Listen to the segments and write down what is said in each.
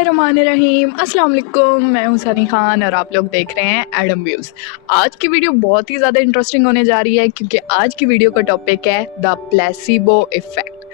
बिस्मिल्लाहिर्रहमानिर्रहीम। अस्सलाम वालेकुम, मैं हूं सनी खान और आप लोग देख रहे हैं एडम व्यूज़। आज की वीडियो बहुत ही ज़्यादा इंटरेस्टिंग होने जा रही है क्योंकि आज की वीडियो का टॉपिक है द प्लेसिबो इफ़ेक्ट।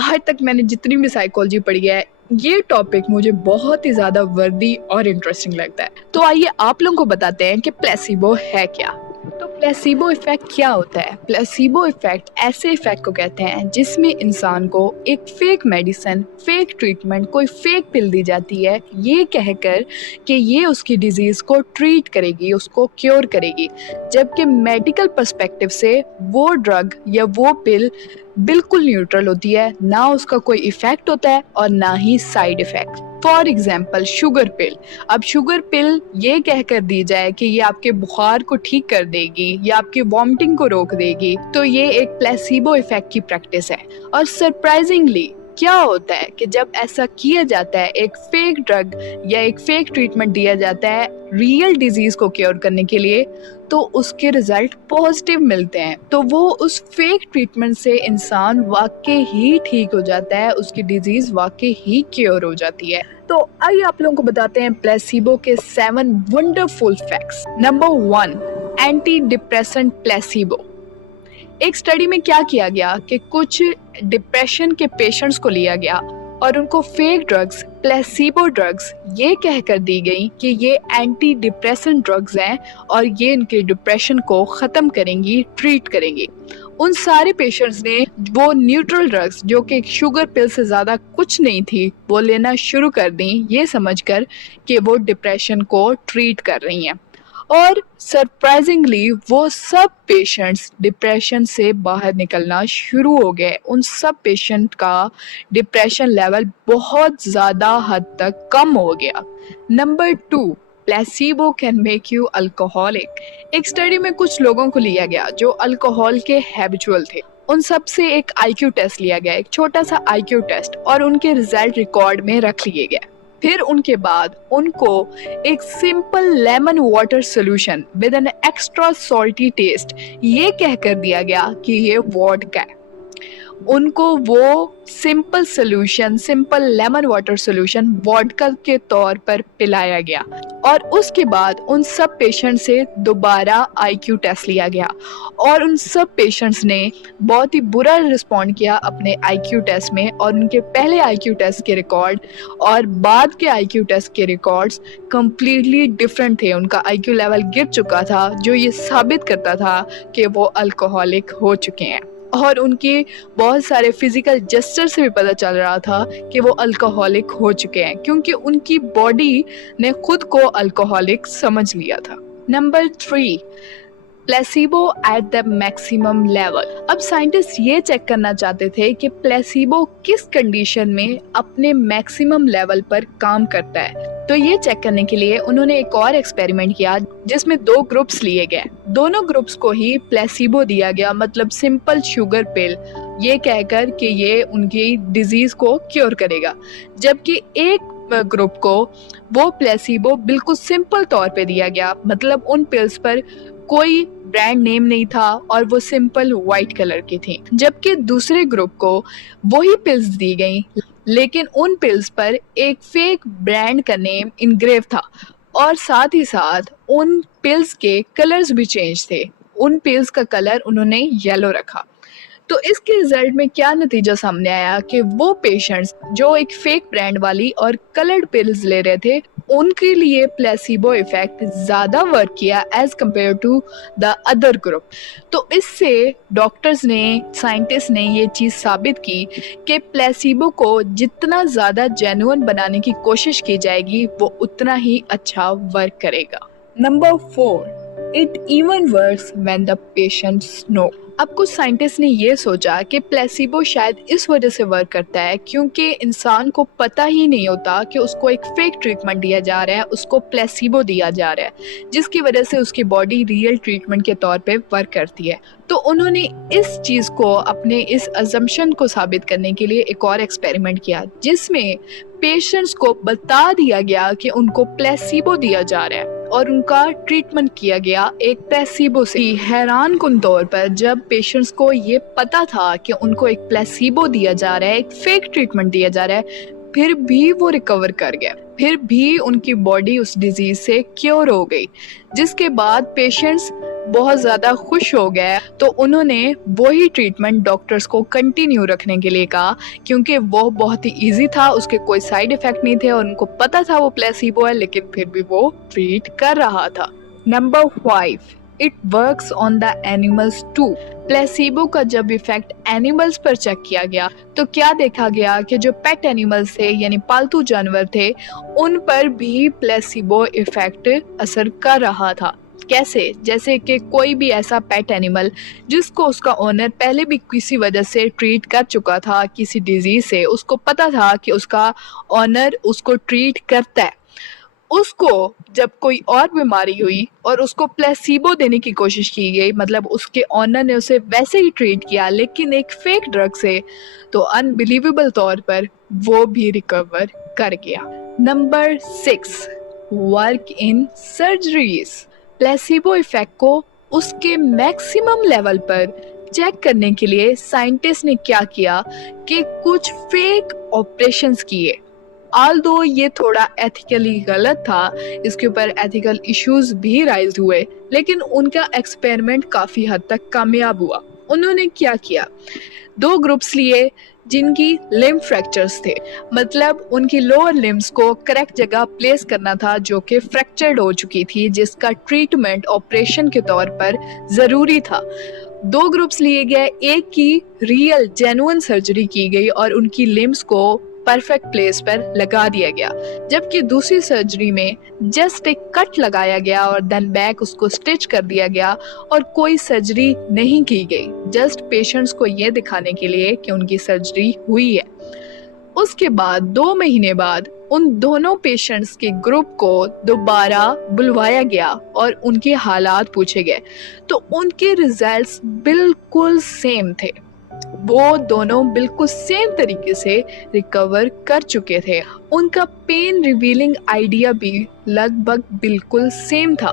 आज तक मैंने जितनी भी साइकोलॉजी पढ़ी है, ये टॉपिक मुझे बहुत ही ज़्यादा वर्दी और इंटरेस्टिंग लगता है। तो आइए आप लोगों को बताते हैं कि प्लेसिबो है क्या। तो प्लेसिबो इफेक्ट क्या होता है? प्लेसिबो इफेक्ट ऐसे इफेक्ट को कहते हैं जिसमें इंसान को एक फेक मेडिसिन, फेक ट्रीटमेंट, कोई फेक पिल दी जाती है ये कहकर कि ये उसकी डिजीज को ट्रीट करेगी, उसको क्योर करेगी, जबकि मेडिकल पर्सपेक्टिव से वो ड्रग या वो पिल बिल्कुल न्यूट्रल होती है, ना उसका कोई इफेक्ट होता है और ना ही side effect. For example sugar pill. अब शुगर पिल ये कहकर दी जाए कि ये आपके बुखार को ठीक कर देगी या आपकी वॉमिटिंग को रोक देगी, तो ये एक प्लेसिबो इफेक्ट की प्रैक्टिस है। और सरप्राइजिंगली क्या होता है कि जब ऐसा किया जाता है, एक फेक ड्रग या एक फेक ट्रीटमेंट दिया जाता है रियल डिजीज को क्योर करने के लिए, तो उसके रिजल्ट पॉजिटिव मिलते हैं। तो वो उस फेक ट्रीटमेंट से इंसान वाकई ही ठीक हो जाता है, उसकी डिजीज वाकई ही क्योर हो जाती है। तो आइए आप लोगों को बताते हैं प्लेसिबो के 7 wonderful facts. Number 1, anti depressant placebo. एक स्टडी में क्या किया गया कि कुछ डिप्रेशन के पेशेंट्स को लिया गया और उनको फेक ड्रग्स, प्लेसिबो ड्रग्स ये कहकर दी गई कि ये एंटी डिप्रेसेंट ड्रग्स हैं और ये इनके डिप्रेशन को ख़त्म करेंगी, ट्रीट करेंगी। उन सारे पेशेंट्स ने वो न्यूट्रल ड्रग्स जो कि शुगर पिल से ज़्यादा कुछ नहीं थी वो लेना शुरू कर दी, ये समझकर कि वो डिप्रेशन को ट्रीट कर रही हैं। और सरप्राइजिंगली वो सब पेशेंट्स डिप्रेशन से बाहर निकलना शुरू हो गए। उन सब पेशेंट का डिप्रेशन लेवल बहुत ज़्यादा हद तक कम हो गया। Number 2, placebo can make you alcoholic. एक स्टडी में कुछ लोगों को लिया गया जो अल्कोहल के हैबिचुअल थे। उन सब से एक आईक्यू टेस्ट लिया गया, एक छोटा सा आईक्यू टेस्ट, और उनके रिजल्ट रिकॉर्ड में रख लिए गए। फिर उनके बाद उनको एक simple lemon water solution with an extra salty taste ये कहकर दिया गया कि ये वोडका है। उनको वो simple solution, simple lemon water solution vodka के तौर पर पिलाया गया। और उसके बाद उन सब पेशेंट से दोबारा आईक्यू टेस्ट लिया गया और उन सब पेशेंट्स ने बहुत ही बुरा रिस्पॉन्ड किया अपने आईक्यू टेस्ट में। और उनके पहले आईक्यू टेस्ट के रिकॉर्ड और बाद के आईक्यू टेस्ट के रिकॉर्ड्स कंप्लीटली डिफरेंट थे। उनका आईक्यू लेवल गिर चुका था जो ये साबित करता था कि वो अल्कोहलिक हो चुके हैं। और उनके बहुत सारे फिजिकल जेस्चर से भी पता चल रहा था कि वो अल्कोहलिक हो चुके हैं क्योंकि उनकी बॉडी ने खुद को अल्कोहलिक समझ लिया था। Number 3, placebo at the maximum level. अब साइंटिस्ट ये चेक करना चाहते थे कि प्लेसिबो किस कंडीशन में अपने मैक्सिमम लेवल पर काम करता है। तो ये चेक करने के लिए उन्होंने एक और एक्सपेरिमेंट किया जिसमें 2 ग्रुप्स लिए गए। दोनों ग्रुप्स को ही प्लेसिबो दिया गया, मतलब सिंपल शुगर पिल, ये कहकर कि ये उनकी डिजीज को क्योर करेगा। जबकि एक ग्रुप को वो प्लेसिबो बिल्कुल सिंपल तौर पे दिया गया, मतलब उन पिल्स पर कोई ब्रांड नेम नहीं था और वो सिंपल वाइट कलर की थी। जबकि दूसरे ग्रुप को वही पिल्स दी गई लेकिन उन पिल्स पर एक फेक ब्रांड का नेम इनग्रेव था और साथ ही साथ उन पिल्स के कलर्स भी चेंज थे। उन पिल्स का कलर उन्होंने येलो रखा। तो इसके रिजल्ट में क्या नतीजा सामने आया कि वो पेशेंट्स जो एक फेक ब्रांड वाली और कलर्ड पिल्स ले रहे थे उनके लिए प्लेसिबो इफेक्ट ज़्यादा वर्क किया as compared to the other group. तो इससे डॉक्टर्स ने, साइंटिस्ट ने ये चीज़ साबित की कि प्लेसिबो को जितना ज़्यादा जेन्युइन बनाने की कोशिश की जाएगी वो उतना ही अच्छा वर्क करेगा। Number 4, it even works when the patients know. अब कुछ साइंटिस्ट ने ये सोचा कि प्लेसिबो शायद इस वजह से वर्क करता है क्योंकि इंसान को पता ही नहीं होता कि उसको एक फेक ट्रीटमेंट दिया जा रहा है, उसको प्लेसिबो दिया जा रहा है, जिसकी वजह से उसकी बॉडी रियल ट्रीटमेंट के तौर पे वर्क करती है। तो उन्होंने इस चीज़ को, अपने इस अजम्पशन को साबित करने के लिए एक और एक्सपेरिमेंट किया जिसमें पेशेंट्स को बता दिया गया कि उनको प्लेसिबो दिया जा रहा है और उनका ट्रीटमेंट किया गया एक प्लेसिबो से। हैरान कुन तौर पर जब पेशेंट्स को ये पता था कि उनको एक प्लेसिबो दिया जा रहा है, एक फेक ट्रीटमेंट दिया जा रहा है, फिर भी वो रिकवर कर गया, फिर भी उनकी बॉडी उस डिजीज से क्योर हो गई, जिसके बाद पेशेंट्स बहुत ज़्यादा खुश हो गए। तो उन्होंने वही ट्रीटमेंट डॉक्टर्स को कंटिन्यू रखने के लिए कहा, क्योंकि वो बहुत ही इजी था, उसके कोई साइड इफ़ेक्ट नहीं थे और उनको पता था वो प्लेसिबो है, लेकिन फिर भी वो ट्रीट कर रहा था। Number 5, it works on the animals too. Placebo का जब इफेक्ट एनिमल्स पर चेक किया गया तो क्या देखा गया कि जो पेट एनिमल्स थे यानी पालतू जानवर थे, उन पर भी प्लेसिबो इफेक्ट असर कर रहा था। कैसे? जैसे कि कोई भी ऐसा पेट एनिमल जिसको उसका ओनर पहले भी किसी वजह से ट्रीट कर चुका था, किसी डिजीज से, उसको पता था कि उसका ओनर उसको ट्रीट करता है, उसको जब कोई और बीमारी हुई और उसको प्लेसिबो देने की कोशिश की गई, मतलब उसके ओनर ने उसे वैसे ही ट्रीट किया लेकिन एक फेक ड्रग से, तो अनबिलीवेबल तौर पर वो भी रिकवर कर गया। Number 6, work in surgeries. Placebo effect को उसके मैक्सिमम लेवल पर चेक करने के लिए साइंटिस्ट ने क्या किया कि कुछ फेक ऑपरेशंस किए। ऑल्दो ये थोड़ा एथिकली गलत था, इसके ऊपर एथिकल इश्यूज भी राइज हुए, लेकिन उनका एक्सपेरिमेंट काफी हद तक कामयाब हुआ। उन्होंने क्या किया, 2 ग्रुप्स लिए जिनकी लिम्ब फ्रैक्चर्स थे, मतलब उनकी लोअर लिम्स को करेक्ट जगह प्लेस करना था जो कि फ्रैक्चर्ड हो चुकी थी, जिसका ट्रीटमेंट ऑपरेशन के तौर पर जरूरी था। 2 ग्रुप्स लिए गए, एक की रियल जेन्युइन सर्जरी की गई और उनकी लिम्स को परफेक्ट प्लेस पर लगा दिया गया, जबकि दूसरी सर्जरी में जस्ट एक कट लगाया गया और देन बैक उसको स्टिच कर दिया गया और कोई सर्जरी नहीं की गई, जस्ट पेशेंट्स को ये दिखाने के लिए कि उनकी सर्जरी हुई है। उसके बाद 2 महीने बाद उन दोनों पेशेंट्स के ग्रुप को दोबारा बुलवाया गया और उनके हालात पूछे गए, तो उनके रिजल्ट्स बिल्कुल सेम थे। वो दोनों बिल्कुल सेम तरीके से रिकवर कर चुके थे। उनका पेन रिवीलिंग आइडिया भी लगभग बिल्कुल सेम था।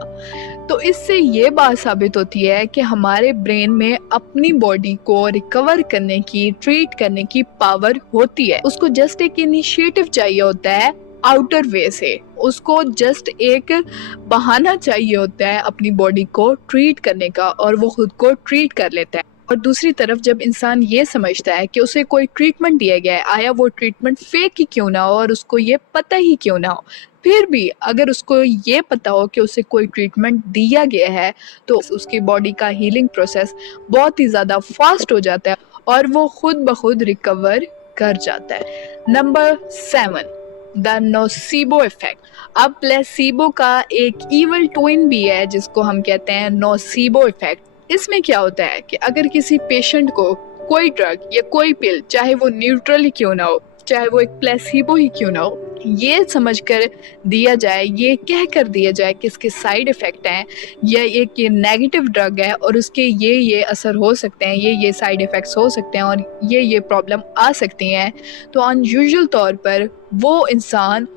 तो इससे ये बात साबित होती है कि हमारे ब्रेन में अपनी बॉडी को रिकवर करने की, ट्रीट करने की पावर होती है। उसको जस्ट एक इनिशिएटिव चाहिए होता है आउटर वे से, उसको जस्ट एक बहाना चाहिए होता है अपनी बॉडी को ट्रीट करने का और वो खुद को ट्रीट कर लेता है। और दूसरी तरफ जब इंसान ये समझता है कि उसे कोई ट्रीटमेंट दिया गया है, आया वो ट्रीटमेंट फेक ही क्यों ना हो और उसको ये पता ही क्यों ना हो, फिर भी अगर उसको ये पता हो कि उसे कोई ट्रीटमेंट दिया गया है, तो उसकी बॉडी का हीलिंग प्रोसेस बहुत ही ज़्यादा फास्ट हो जाता है और वो खुद ब खुद रिकवर कर जाता है। Number 7, the nocebo effect. अब प्लेसिबो का एक इवल ट्विन भी है जिसको हम कहते हैं नोसिबो इफेक्ट। इसमें क्या होता है कि अगर किसी पेशेंट को कोई ड्रग या कोई पिल, चाहे वो न्यूट्रल ही क्यों ना हो, चाहे वो एक प्लेसिबो ही क्यों ना हो, ये समझकर दिया जाए, ये कह कर दिया जाए कि इसके साइड इफ़ेक्ट हैं, या एक ये नेगेटिव ड्रग है और उसके ये असर हो सकते हैं, ये साइड इफ़ेक्ट्स हो सकते हैं और ये प्रॉब्लम आ सकती हैं, तो अनयूजुअल तौर पर वो इंसान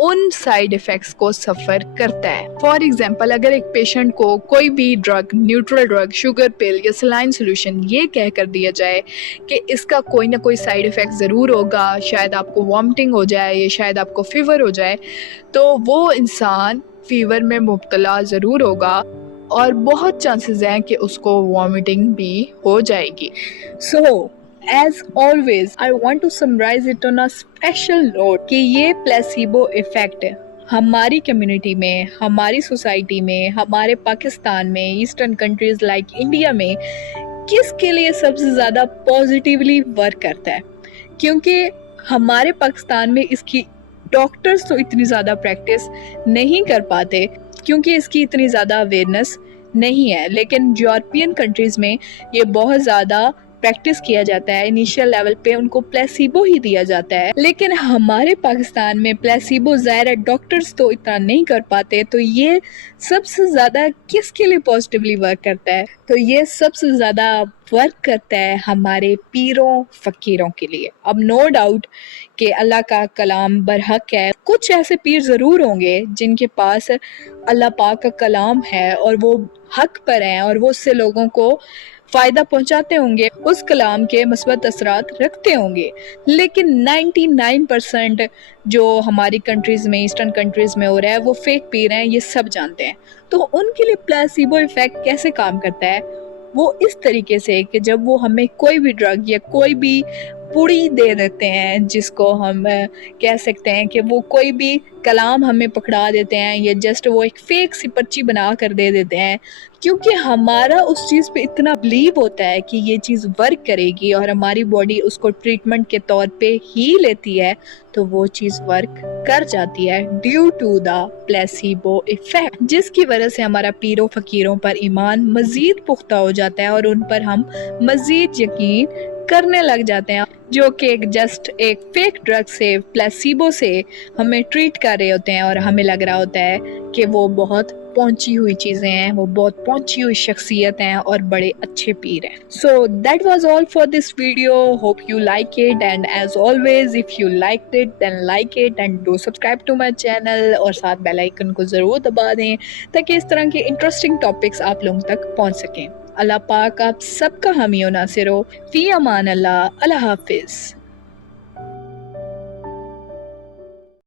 उन साइड इफ़ेक्ट्स को सफ़र करता है। फॉर एग्जांपल, अगर एक पेशेंट को कोई भी ड्रग, न्यूट्रल ड्रग, शुगर पिल या सलाइन सोल्यूशन ये कह कर दिया जाए कि इसका कोई ना कोई साइड इफ़ेक्ट ज़रूर होगा, शायद आपको वॉमिटिंग हो जाए या शायद आपको फीवर हो जाए, तो वो इंसान फीवर में मुब्तला ज़रूर होगा और बहुत चांसेस हैं कि उसको वॉमिटिंग भी हो जाएगी। सो as always, I want to summarize it on a special note कि ये प्लेसिबो इफेक्ट हमारी कम्युनिटी में, हमारी सोसाइटी में, हमारे पाकिस्तान में, ईस्टर्न कंट्रीज लाइक इंडिया में किसके लिए सबसे ज़्यादा पॉजिटिवली वर्क करता है, क्योंकि हमारे पाकिस्तान में इसकी डॉक्टर्स तो इतनी ज़्यादा प्रैक्टिस नहीं कर पाते क्योंकि इसकी इतनी ज़्यादा अवेयरनेस नहीं है, लेकिन यूरोपियन कंट्रीज़ में ये बहुत ज़्यादा प्रैक्टिस किया जाता है। इनिशियल लेवल पे उनको प्लेसिबो ही दिया जाता है, लेकिन हमारे पाकिस्तान में प्लेसिबो ज़ाहिर डॉक्टर्स तो इतना नहीं कर पाते, तो ये सबसे ज़्यादा किसके लिए पॉजिटिवली वर्क करता है, तो ये सबसे ज़्यादा वर्क करता है हमारे पीरों फ़कीरों के लिए। अब नो डाउट कि अल्लाह का कलाम बरहक है, कुछ ऐसे पीर ज़रूर होंगे जिनके पास अल्लाह पाक का कलाम है और वो हक पर हैं और वो उससे लोगों को फ़ायदा पहुंचाते होंगे, उस कलाम के मस्बत असरात रखते होंगे। लेकिन 99% जो हमारी कंट्रीज़ में, ईस्टर्न कंट्रीज़ में हो रहा है, वो फेक पी रहे हैं, ये सब जानते हैं। तो उनके लिए प्लेसिबो इफ़ेक्ट कैसे काम करता है? वो इस तरीके से कि जब वो हमें कोई भी ड्रग या कोई भी पुड़ी दे देते हैं, जिसको हम कह सकते हैं कि वो कोई भी कलाम हमें पकड़ा देते हैं, या जस्ट वो एक फेक सी पर्ची बना कर दे देते हैं, क्योंकि हमारा उस चीज़ पे इतना बिलीव होता है कि ये चीज़ वर्क करेगी और हमारी बॉडी उसको ट्रीटमेंट के तौर पे ही लेती है, तो वो चीज़ वर्क कर जाती है due to the placebo effect, जिसकी वजह से हमारा पीरों फकीरों पर ईमान मजीद पुख्ता हो जाता है और उन पर हम मजीद यकीन करने लग जाते हैं, जो कि जस्ट एक फेक ड्रग से, प्लेसिबो से हमें ट्रीट कर रहे होते हैं और हमें लग रहा होता है कि वो बहुत पहुंची हुई चीज़ें हैं, वो बहुत पहुंची हुई शख्सियत हैं और बड़े अच्छे पीर हैं। So that was all for this video, hope you like it, and as always if you liked it then like it and do subscribe to my channel, और साथ बेल आइकन को ज़रूर दबा दें ताकि इस तरह के इंटरेस्टिंग टॉपिक्स आप लोगों तक पहुंच सकें। अल्लाह पाक आप सबका हामी और नासिर हो। फी अमान अल्लाह, अल्लाह हाफिज़।